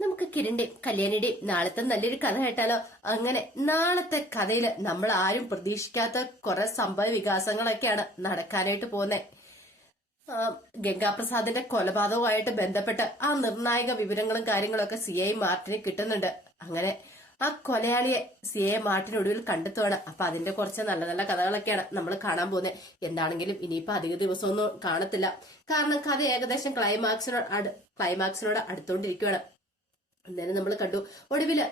നമുക്ക് കിരണിന്റെയും കല്യാണിയുടെയും നാളത്തെ നല്ലൊരു കഥ കേട്ടാലോ? അങ്ങനെ നാളത്തെ കഥയില് നമ്മൾ ആരും പ്രതീക്ഷിക്കാത്ത കുറെ സംഭവ വികാസങ്ങളൊക്കെയാണ് നടക്കാനായിട്ട് പോകുന്നത്. ഗംഗാപ്രസാദിന്റെ കൊലപാതകവുമായിട്ട് ബന്ധപ്പെട്ട് ആ നിർണായക വിവരങ്ങളും കാര്യങ്ങളും ഒക്കെ CI മാർട്ടിന് കിട്ടുന്നുണ്ട്. അങ്ങനെ ആ കൊലയാളിയെ CI മാർട്ടിന് ഒടുവിൽ കണ്ടെത്തുവാണ്. അപ്പൊ അതിന്റെ കുറച്ച് നല്ല നല്ല കഥകളൊക്കെയാണ് നമ്മൾ കാണാൻ പോകുന്നത്. എന്താണെങ്കിലും ഇനിയിപ്പോ അധിക ദിവസമൊന്നും കാണത്തില്ല. കാരണം കഥ ഏകദേശം ക്ലൈമാക്സിനോട് അടുത്തോണ്ടിരിക്കുകയാണ്. അന്നേരം നമ്മൾ കണ്ടു ഒടുവില്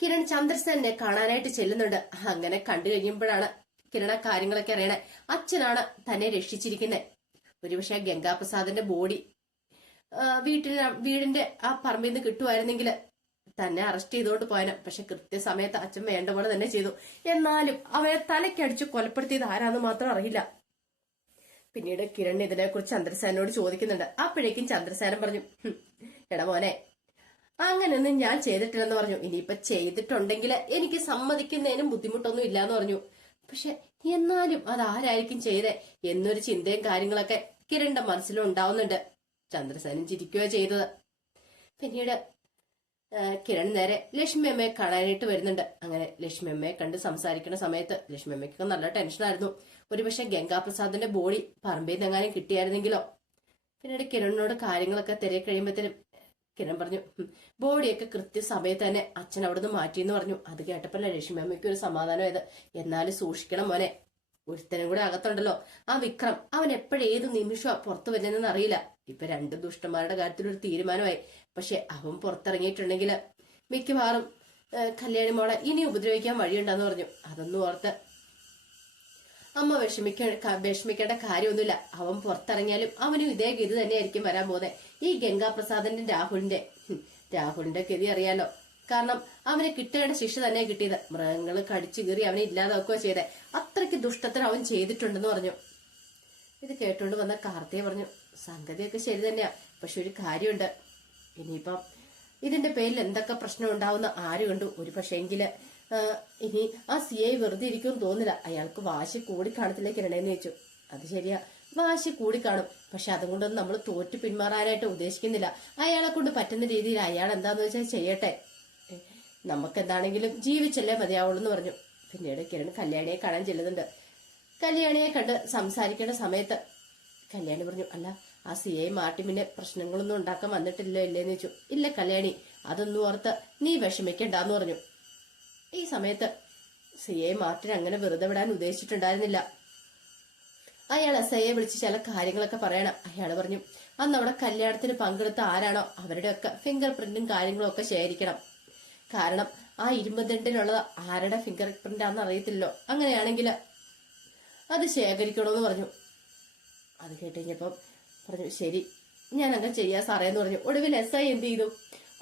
കിരൺ ചന്ദ്രസേനെ കാണാനായിട്ട് ചെല്ലുന്നുണ്ട്. അങ്ങനെ കണ്ടു കഴിയുമ്പോഴാണ് കിരണ കാര്യങ്ങളൊക്കെ അറിയണേ. അച്ഛനാണ് തന്നെ രക്ഷിച്ചിരിക്കുന്നത്. ഒരുപക്ഷെ ഗംഗാപ്രസാദിന്റെ ബോഡി വീടിന്റെ ആ പറമ്പിൽ നിന്ന് കിട്ടുമായിരുന്നെങ്കിൽ തന്നെ അറസ്റ്റ് ചെയ്തുകൊണ്ട് പോയാനും. പക്ഷെ കൃത്യസമയത്ത് അച്ഛൻ വേണ്ട പോലെ തന്നെ ചെയ്തു. എന്നാലും അവയെ തലക്കടിച്ച് കൊലപ്പെടുത്തിയത് ആരാന്ന് മാത്രം അറിയില്ല. പിന്നീട് കിരൺ ഇതിനെക്കുറിച്ച് ചന്ദ്രസേനോട് ചോദിക്കുന്നുണ്ട്. അപ്പോഴേക്കും ചന്ദ്രസേനൻ പറഞ്ഞു, എടാ മോനെ, അങ്ങനെയൊന്നും ഞാൻ ചെയ്തിട്ടില്ലെന്ന് പറഞ്ഞു. ഇനിയിപ്പൊ ചെയ്തിട്ടുണ്ടെങ്കിൽ എനിക്ക് സമ്മതിക്കുന്നതിനും ബുദ്ധിമുട്ടൊന്നും ഇല്ലാന്ന് പറഞ്ഞു. പക്ഷെ എന്നാലും അതാരായിരിക്കും ചെയ്തേ എന്നൊരു ചിന്തയും കാര്യങ്ങളൊക്കെ കിരണിന്റെ മനസ്സിലും ഉണ്ടാവുന്നുണ്ട്. ചന്ദ്രസേനൻ ചിരിക്കുകയോ ചെയ്തത്. പിന്നീട് കിരൺ നേരെ ലക്ഷ്മി അമ്മയെ കാണാനായിട്ട് വരുന്നുണ്ട്. അങ്ങനെ ലക്ഷ്മി അമ്മയെ കണ്ട് സംസാരിക്കുന്ന സമയത്ത് ലക്ഷ്മി അമ്മയ്ക്കൊക്കെ നല്ല ടെൻഷനായിരുന്നു. ഒരുപക്ഷെ ഗംഗാപ്രസാദിന്റെ ബോഡി പറമ്പിൽ നിന്നെങ്ങാനും കിട്ടിയായിരുന്നെങ്കിലോ. പിന്നീട് കിരണിനോട് കാര്യങ്ങളൊക്കെ തിരക്കി കഴിയുമ്പോഴത്തേനും കിരൺ പറഞ്ഞു, ബോഡിയൊക്കെ കൃത്യസമയത്ത് തന്നെ അച്ഛൻ അവിടുന്ന് മാറ്റിയെന്ന് പറഞ്ഞു. അത് കേട്ടപ്പോ ലക്ഷ്മി അമ്മയ്ക്ക് ഒരു സമാധാനമായത്. എന്നാലും സൂക്ഷിക്കണം മോനെ, ഒരുത്തനും കൂടെ അകത്തുണ്ടല്ലോ, ആ വിക്രം. അവൻ എപ്പോഴേത് നിമിഷം പുറത്തു വരുന്നതെന്ന് അറിയില്ല. ഇപ്പൊ രണ്ട് ദുഷ്ടന്മാരുടെ കാര്യത്തിൽ ഒരു തീരുമാനമായി. പക്ഷെ അവൻ പുറത്തിറങ്ങിയിട്ടുണ്ടെങ്കിൽ മിക്കവാറും കല്യാണി മോളെ ഇനി ഉപദ്രവിക്കാൻ വഴിയുണ്ടെന്ന് പറഞ്ഞു. അതൊന്നും ഓർത്ത് അമ്മ വിഷമിക്കേണ്ട കാര്യമൊന്നുമില്ല. അവൻ പുറത്തിറങ്ങിയാലും അവനും ഇതേ ഗതി തന്നെയായിരിക്കും വരാൻ പോകുന്നത്. ഈ ഗംഗാപ്രസാദിന്റെ രാഹുലിന്റെ ഗതി അറിയാലോ. കാരണം അവന് കിട്ടേണ്ട ശിക്ഷ തന്നെ കിട്ടിയത്. മൃഗങ്ങള് കടിച്ചു കീറി അവനെ ഇല്ലാതാക്കുക ചെയ്തേ. അത്രയ്ക്ക് ദുഷ്ടത്തിന് അവൻ ചെയ്തിട്ടുണ്ടെന്ന് പറഞ്ഞു. ഇത് കേട്ടുകൊണ്ട് വന്ന കാർത്തിക പറഞ്ഞു, സംഗതിയൊക്കെ ശരി തന്നെയാ. പക്ഷെ ഒരു കാര്യമുണ്ട്, ഇനിയിപ്പം ഇതിന്റെ പേരിൽ എന്തൊക്കെ പ്രശ്നം ഉണ്ടാവുന്ന ആര് കണ്ടു. ഒരു പക്ഷേങ്കില് ഇനി ആ CI വെറുതെ ഇരിക്കുമെന്ന് തോന്നില്ല. അയാൾക്ക് വാശി കൂടി കാണത്തില്ല കിരണേന്ന് ചോദിച്ചു. അത് ശരിയാ, വാശി കൂടി കാണും. പക്ഷെ അതുകൊണ്ടൊന്നും നമ്മൾ തോറ്റു പിന്മാറാനായിട്ട് ഉദ്ദേശിക്കുന്നില്ല. അയാളെ കൊണ്ട് പറ്റുന്ന രീതിയിൽ അയാൾ എന്താന്ന് വെച്ചാൽ ചെയ്യട്ടെ. നമുക്കെന്താണെങ്കിലും ജീവിച്ചല്ലേ മതിയാവുള്ളൂ എന്ന് പറഞ്ഞു. പിന്നീട് കിരൺ കല്യാണിയെ കാണാൻ ചെല്ലുന്നുണ്ട്. കല്യാണിയെ കണ്ട് സംസാരിക്കേണ്ട സമയത്ത് കല്യാണി പറഞ്ഞു, അല്ല ആ CI മാർട്ടി പിന്നെ പ്രശ്നങ്ങളൊന്നും ഉണ്ടാക്കാൻ വന്നിട്ടില്ലോ ഇല്ലേന്ന് ചോദിച്ചു. ഇല്ല കല്യാണി, അതൊന്നും ഓർത്ത് നീ വിഷമിക്കണ്ടെന്ന് പറഞ്ഞു. ഈ സമയത്ത് CI മാർട്ടിൻ അങ്ങനെ വെറുതെ വിടാൻ ഉദ്ദേശിച്ചിട്ടുണ്ടായിരുന്നില്ല. അയാൾ SIയെ വിളിച്ച് ചില കാര്യങ്ങളൊക്കെ പറയണം. അയാൾ പറഞ്ഞു, അന്ന് അവിടെ കല്യാണത്തിന് പങ്കെടുത്ത ആരാണോ അവരുടെയൊക്കെ ഫിംഗർ പ്രിന്റും കാര്യങ്ങളും ഒക്കെ ശേഖരിക്കണം. കാരണം ആ ഇരുമ്പുദണ്ടിനുള്ളത് ആരുടെ ഫിംഗർ പ്രിന്റ് ആണെന്ന് അറിയത്തില്ലല്ലോ. അങ്ങനെയാണെങ്കിൽ അത് ശേഖരിക്കണമെന്ന് പറഞ്ഞു. അത് കേട്ടുകഴിഞ്ഞപ്പം പറഞ്ഞു, ശരി ഞാൻ അങ്ങനെ ചെയ്യാൻ സാറേന്ന് പറഞ്ഞു. ഒടുവിൽ SI എന്ത് ചെയ്തു,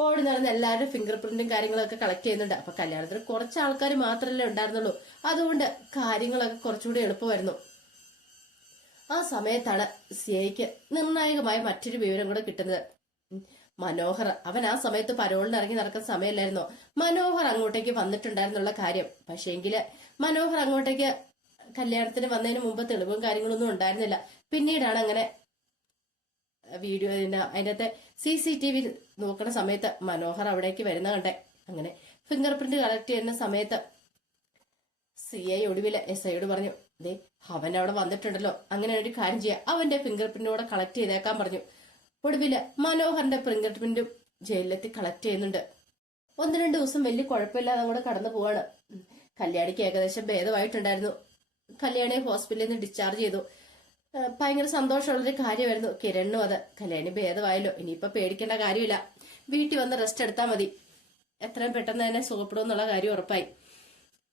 ഓടി നടന്ന് എല്ലാവരുടെ ഫിംഗർ പ്രിന്റും കാര്യങ്ങളൊക്കെ കളക്ട് ചെയ്യുന്നുണ്ട്. അപ്പൊ കല്യാണത്തിന് കുറച്ച് ആൾക്കാർ മാത്രമല്ലേ ഉണ്ടായിരുന്നുള്ളൂ. അതുകൊണ്ട് കാര്യങ്ങളൊക്കെ കുറച്ചുകൂടി എളുപ്പമായിരുന്നു. ആ സമയത്താണ് CIക്ക് നിർണായകമായ മറ്റൊരു വിവരം കൂടെ കിട്ടുന്നത്. മനോഹർ, അവൻ ആ സമയത്ത് പരോളിന് ഇറങ്ങി നടക്കുന്ന സമയമല്ലായിരുന്നോ. മനോഹർ അങ്ങോട്ടേക്ക് വന്നിട്ടുണ്ടായിരുന്നുള്ള കാര്യം. പക്ഷേങ്കില് മനോഹർ അങ്ങോട്ടേക്ക് കല്യാണത്തിന് വന്നതിന് മുമ്പ് തെളിവും കാര്യങ്ങളൊന്നും ഉണ്ടായിരുന്നില്ല. പിന്നീടാണ് അങ്ങനെ വീഡിയോ അതിനകത്തെ CCTV നോക്കുന്ന സമയത്ത് മനോഹർ അവിടേക്ക് വരുന്ന കണ്ടേ. അങ്ങനെ ഫിംഗർ പ്രിന്റ് കളക്ട് ചെയ്യുന്ന സമയത്ത് CI ഒടുവില് SIയോട് പറഞ്ഞു, ദേ അവൻ അവിടെ വന്നിട്ടുണ്ടല്ലോ, അങ്ങനെ ഒരു കാര്യം ചെയ്യാം, അവന്റെ ഫിംഗർ പ്രിന്റോടെ കളക്ട് ചെയ്തേക്കാൻ പറഞ്ഞു. ഒടുവില് മനോഹറിന്റെ ഫിംഗർ പ്രിന്റും ജയിലിലെത്തി കളക്ട് ചെയ്യുന്നുണ്ട്. 1-2 ദിവസം വലിയ കുഴപ്പമില്ലാതെ കൂടെ കടന്നു പോവാണ്. കല്യാണിക്ക് ഏകദേശം ഭേദമായിട്ടുണ്ടായിരുന്നു. കല്യാണിയെ ഹോസ്പിറ്റലിൽ നിന്ന് ഡിസ്ചാർജ് ചെയ്തു. ഭയങ്കര സന്തോഷമുള്ളൊരു കാര്യമായിരുന്നു കിരണിനും. അത് കല്യാണി ഭേദമായല്ലോ, ഇനിയിപ്പൊ പേടിക്കേണ്ട കാര്യമില്ല. വീട്ടിൽ വന്ന് റെസ്റ്റ് എടുത്താൽ മതി, എത്രയും പെട്ടെന്ന് തന്നെ സുഖപ്പെടും എന്നുള്ള കാര്യം ഉറപ്പായി.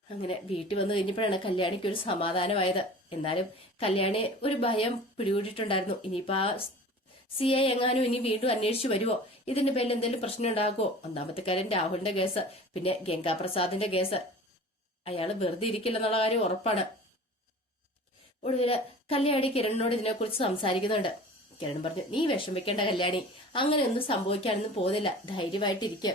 അങ്ങനെ വീട്ടിൽ വന്നു കഴിഞ്ഞപ്പോഴാണ് കല്യാണിക്ക് ഒരു സമാധാനമായത്. എന്നാലും കല്യാണി ഒരു ഭയം പിടികൂടിയിട്ടുണ്ടായിരുന്നു. ഇനിയിപ്പോ ആ CI എങ്ങാനും ഇനി വീണ്ടും അന്വേഷിച്ചു വരുവോ, ഇതിന്റെ പേരിൽ എന്തെങ്കിലും പ്രശ്നം ഉണ്ടാക്കുവോ. ഒന്നാമത്തെ കാര്യം രാഹുലിന്റെ കേസ്, പിന്നെ ഗംഗാപ്രസാദിന്റെ കേസ്. അയാള് വെറുതെ ഇരിക്കില്ലെന്നുള്ള കാര്യം ഉറപ്പാണ്. ഒടുവില് കല്യാണി കിരണിനോട് ഇതിനെക്കുറിച്ച് സംസാരിക്കുന്നുണ്ട്. കിരൺ പറഞ്ഞു, നീ വിഷമിക്കേണ്ട കല്യാണി, അങ്ങനെ ഒന്നും സംഭവിക്കാനൊന്നും പോകുന്നില്ല, ധൈര്യമായിട്ടിരിക്കുക.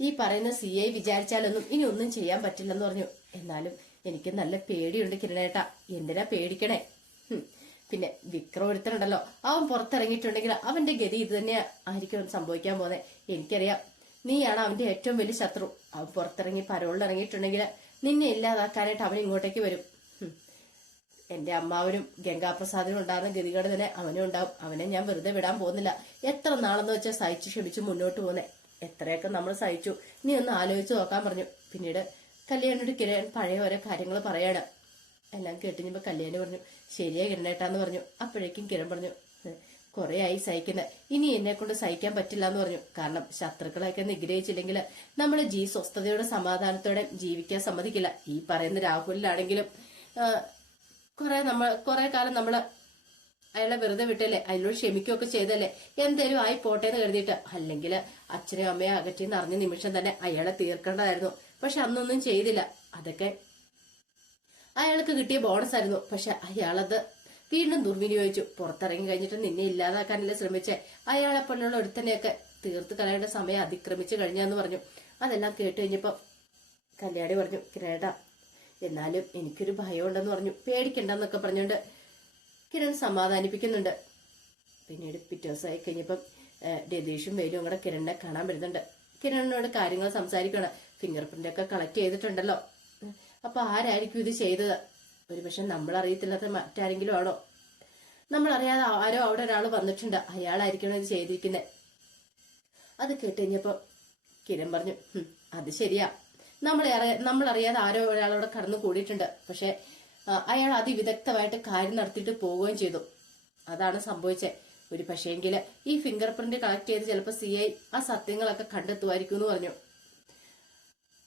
ഈ പറയുന്ന CI വിചാരിച്ചാലൊന്നും ഇനി ഒന്നും ചെയ്യാൻ പറ്റില്ലെന്ന് പറഞ്ഞു. എന്നാലും എനിക്ക് നല്ല പേടിയുണ്ട് കിരണേട്ടാ. എന്തിനാ പേടിക്കണേ, പിന്നെ വിക്രം ഒരുത്തനുണ്ടല്ലോ, അവൻ പുറത്തിറങ്ങിയിട്ടുണ്ടെങ്കിൽ അവന്റെ ഗതി ഇത് തന്നെ ആയിരിക്കും സംഭവിക്കാൻ പോകുന്നത്. എനിക്കറിയാം, നീയാണ് അവന്റെ ഏറ്റവും വലിയ ശത്രു. അവൻ പുറത്തിറങ്ങി പരോളിൽ ഇറങ്ങിയിട്ടുണ്ടെങ്കിൽ നിന്നെ ഇല്ലാതാക്കാനായിട്ട് അവൻ ഇങ്ങോട്ടേക്ക് വരും. എന്റെ അമ്മാവനും ഗംഗാപ്രസാദിനും ഉണ്ടാകുന്ന ഗതികേട് തന്നെ അവനും ഉണ്ടാവും. അവനെ ഞാൻ വെറുതെ വിടാൻ പോകുന്നില്ല. എത്ര നാളെന്ന് വെച്ചാൽ സഹിച്ചു ക്ഷമിച്ചു മുന്നോട്ട് പോകുന്നേ. എത്രയൊക്കെ നമ്മൾ സഹിച്ചു, നീ ഒന്ന് ആലോചിച്ച് നോക്കാൻ പറഞ്ഞു. പിന്നീട് കല്യാണിയോട് കിരൺ പഴയ ഓരോ കാര്യങ്ങൾ പറയാണ്. എല്ലാം കേട്ടുകഴിഞ്ഞപ്പോ കല്യാണി പറഞ്ഞു, ശരിയാ കിരണേട്ടാന്ന് പറഞ്ഞു. അപ്പോഴേക്കും കിരൺ പറഞ്ഞു, കുറെ ആയി സഹിക്കുന്നത്, ഇനി എന്നെ കൊണ്ട് സഹിക്കാൻ പറ്റില്ല എന്ന് പറഞ്ഞു. കാരണം ശത്രുക്കളെയൊക്കെ നിഗ്രഹിച്ചില്ലെങ്കിൽ നമ്മൾ സ്വസ്ഥതയോടെ സമാധാനത്തോടെ ജീവിക്കാൻ സമ്മതിക്കില്ല. ഈ പറയുന്ന രാഹുലിലാണെങ്കിലും കുറെ കാലം നമ്മള് അയാളെ വെറുതെ വിട്ടല്ലേ, അതിനോട് ക്ഷമിക്കുകയൊക്കെ ചെയ്തല്ലേ, എന്തേലും ആയി പോട്ടെ എന്ന് കരുതിയിട്ട്. അല്ലെങ്കിൽ അച്ഛനെയും അമ്മയെ അകറ്റിന്ന് അറിഞ്ഞ നിമിഷം തന്നെ അയാളെ തീർക്കേണ്ടതായിരുന്നു. പക്ഷെ അന്നൊന്നും ചെയ്തില്ല. അതൊക്കെ അയാൾക്ക് കിട്ടിയ ബോണസ് ആയിരുന്നു. പക്ഷെ അയാളത് വീണ്ടും ദുർവിനിയോഗിച്ചു. പുറത്തിറങ്ങി കഴിഞ്ഞിട്ട് നിന്നെ ഇല്ലാതാക്കാനല്ലേ ശ്രമിച്ചേ. അയാളെ പോലുള്ള ഒരുത്തനെയൊക്കെ തീർത്ത് കളയേണ്ട സമയം അതിക്രമിച്ചു കഴിഞ്ഞാന്ന് പറഞ്ഞു. അതെല്ലാം കേട്ട് കഴിഞ്ഞപ്പോ കല്യാണി പറഞ്ഞു, കിരേട്ടാ എന്നാലും എനിക്കൊരു ഭയമുണ്ടെന്ന് പറഞ്ഞു. പേടിക്കണ്ടെന്നൊക്കെ പറഞ്ഞുകൊണ്ട് കിരൺ സമാധാനിപ്പിക്കുന്നുണ്ട്. പിന്നീട് പിറ്റേ ദിവസമായി കഴിഞ്ഞപ്പം രതീഷും വേലും കൂടെ കിരണിനെ കാണാൻ വരുന്നുണ്ട്. കിരണിനോട് കാര്യങ്ങൾ സംസാരിക്കണം. ഫിംഗർ പ്രിന്റ് ഒക്കെ കളക്ട് ചെയ്തിട്ടുണ്ടല്ലോ, അപ്പൊ ആരായിരിക്കും ഇത് ചെയ്തത്? ഒരുപക്ഷെ നമ്മൾ അറിയത്തില്ലാത്ത മറ്റാരെങ്കിലും ആണോ? നമ്മളറിയാതെ ആരോ അവിടെ ഒരാൾ വന്നിട്ടുണ്ട്, അയാളായിരിക്കണം ഇത് ചെയ്തിരിക്കുന്നത്. അത് കേട്ടുകഴിഞ്ഞപ്പോ കിരൺ പറഞ്ഞു, അത് ശരിയാ, നമ്മളറിയാതെ ആരോ ഒരാളോടെ കടന്നു കൂടിയിട്ടുണ്ട്. പക്ഷെ അയാൾ അതിവിദഗ്ധമായിട്ട് കാര്യം നടത്തിയിട്ട് പോവുകയും ചെയ്തു. അതാണ് സംഭവിച്ചത്. ഒരു പക്ഷേങ്കില് ഈ ഫിംഗർ പ്രിന്റ് കളക്ട് ചെയ്ത് ചിലപ്പോ CI ആ സത്യങ്ങളൊക്കെ കണ്ടെത്തുമായിരിക്കും എന്ന് പറഞ്ഞു.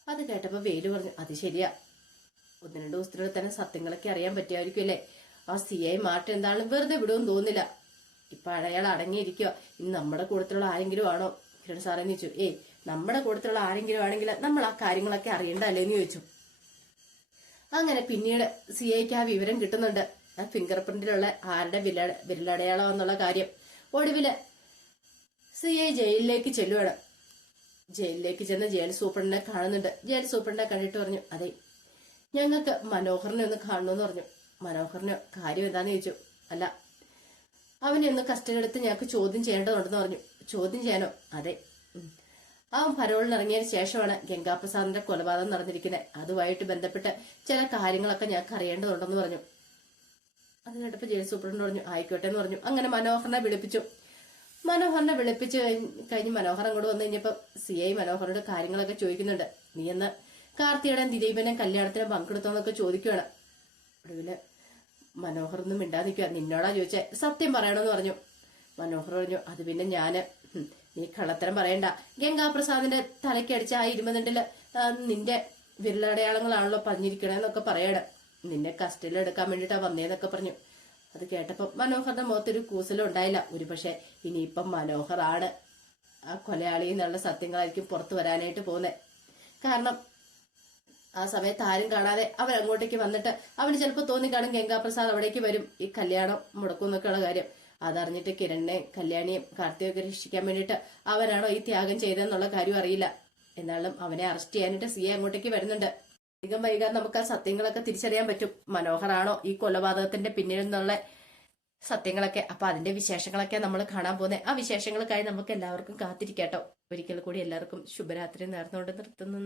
അത് കേട്ടപ്പോ വേലു പറഞ്ഞു, അത് ശരിയാ, 1-2 ദിവസത്തിനുള്ളിൽ തന്നെ സത്യങ്ങളൊക്കെ അറിയാൻ പറ്റുമായിരിക്കും അല്ലേ. ആ CI മാറ്റം എന്താണെന്ന് വെറുതെ വിടുമെന്ന് തോന്നുന്നില്ല. ഇപ്പൊ അയാൾ അടങ്ങിയിരിക്കുക. ഇനി നമ്മുടെ കൂട്ടത്തിലുള്ള ആരെങ്കിലും ആണോ? കിരൺ സാറേ എന്ന് ചോദിച്ചു. നമ്മുടെ കൂട്ടത്തിലുള്ള ആരെങ്കിലും ആണെങ്കിൽ നമ്മൾ ആ കാര്യങ്ങളൊക്കെ അറിയണ്ടല്ലേന്ന് ചോദിച്ചു. അങ്ങനെ പിന്നീട് CIക്ക് ആ വിവരം കിട്ടുന്നുണ്ട്, ആ ഫിംഗർ പ്രിന്റിലുള്ള ആരുടെ വിരലടയാളം എന്നുള്ള കാര്യം. ഒടുവില് CI ജയിലിലേക്ക് ചെല്ലുവാണ്. ജയിലിലേക്ക് ചെന്ന് ജയിൽ സൂപ്രണ്ടിനെ കാണുന്നുണ്ട്. ജയിൽ സൂപ്രണ്ടിനെ കണ്ടിട്ട് പറഞ്ഞു, അതെ ഞങ്ങൾക്ക് മനോഹറിനെ ഒന്ന് കാണണമെന്ന് പറഞ്ഞു. മനോഹറിന് കാര്യം എന്താന്ന് ചോദിച്ചു. അല്ല, അവനെ ഒന്ന് കസ്റ്റഡി എടുത്ത് ഞങ്ങൾക്ക് ചോദ്യം ചെയ്യേണ്ടതുണ്ടെന്ന് പറഞ്ഞു. ചോദ്യം ചെയ്യാനോ? അതെ, അവൻ പരോളിൽ ഇറങ്ങിയതിന് ശേഷമാണ് ഗംഗാപ്രസാദിന്റെ കൊലപാതകം നടന്നിരിക്കുന്നത്. അതുമായിട്ട് ബന്ധപ്പെട്ട് ചില കാര്യങ്ങളൊക്കെ ഞങ്ങൾക്ക് അറിയേണ്ടതുണ്ടെന്ന് പറഞ്ഞു. അത് കേട്ടപ്പോ ജയിൽ സൂപ്രണ്ട് പറഞ്ഞു, ആയിക്കോട്ടെ എന്ന് പറഞ്ഞു. അങ്ങനെ മനോഹറിനെ വിളിപ്പിച്ചു. മനോഹറിനെ വിളിപ്പിച്ച് കഴിഞ്ഞ് മനോഹർ അങ്ങോട്ട് വന്നു കഴിഞ്ഞപ്പോ CI മനോഹറിന്റെ കാര്യങ്ങളൊക്കെ ചോദിക്കുന്നുണ്ട്. നീ എന്ന് കാർത്തിയുടെ ദിലീപിനെ കല്യാണത്തിന് പങ്കെടുത്തോന്നൊക്കെ ചോദിക്കുകയാണ്. ഒടുവില് മനോഹർ ഒന്നും മിണ്ടാതിരിക്കുക. നിന്നോടാ ചോദിച്ചേ, സത്യം പറയണമെന്ന് പറഞ്ഞു. മനോഹർ പറഞ്ഞു, അത് പിന്നെ ഞാന് നീ കള്ളത്തരം പറയണ്ട, ഗംഗാപ്രസാദിന്റെ തലയ്ക്കടിച്ച ആ 20 നിന്റെ വിരലടയാളങ്ങളാണല്ലോ പറഞ്ഞിരിക്കണേന്നൊക്കെ പറയണം. നിന്നെ കസ്റ്റഡിയിൽ എടുക്കാൻ വേണ്ടിട്ടാ വന്നേന്നൊക്കെ പറഞ്ഞു. അത് കേട്ടപ്പോ മനോഹറിന്റെ മുഖത്തൊരു കൂസലും ഉണ്ടായില്ല. ഒരു പക്ഷെ ഇനിയിപ്പം മനോഹറാണ് ആ കൊലയാളി എന്നുള്ള സത്യങ്ങളായിരിക്കും പുറത്തു വരാനായിട്ട് പോകുന്നത്. കാരണം ആ സമയത്ത് ആരും കാണാതെ അവൻ അങ്ങോട്ടേക്ക് വന്നിട്ട് അവന് ചിലപ്പോൾ തോന്നിക്കാണും ഗംഗാപ്രസാദ് അവിടേക്ക് വരും, ഈ കല്യാണം മുടക്കും എന്നൊക്കെയുള്ള കാര്യം. അതറിഞ്ഞിട്ട് കിരണിനെ കല്യാണിയും കാർത്തികയൊക്കെ രക്ഷിക്കാൻ വേണ്ടിയിട്ട് അവനാണോ ഈ ത്യാഗം ചെയ്തതെന്നുള്ള കാര്യം അറിയില്ല. എന്നാലും അവനെ അറസ്റ്റ് ചെയ്യാനായിട്ട് CI അങ്ങോട്ടേക്ക് വരുന്നുണ്ട്. അധികം വൈകാതെ നമുക്ക് ആ സത്യങ്ങളൊക്കെ തിരിച്ചറിയാൻ പറ്റും. മനോഹറാണോ ഈ കൊലപാതകത്തിന്റെ പിന്നിൽ നിന്നുള്ള സത്യങ്ങളൊക്കെ. അപ്പൊ അതിന്റെ വിശേഷങ്ങളൊക്കെ നമ്മൾ കാണാൻ പോകുന്നത്. ആ വിശേഷങ്ങൾക്കായി നമുക്ക് എല്ലാവർക്കും കാത്തിരിക്കാട്ടോ. ഒരിക്കൽ കൂടി എല്ലാവർക്കും ശുഭരാത്രി നേർന്നുകൊണ്ട് നിർത്തുന്നു.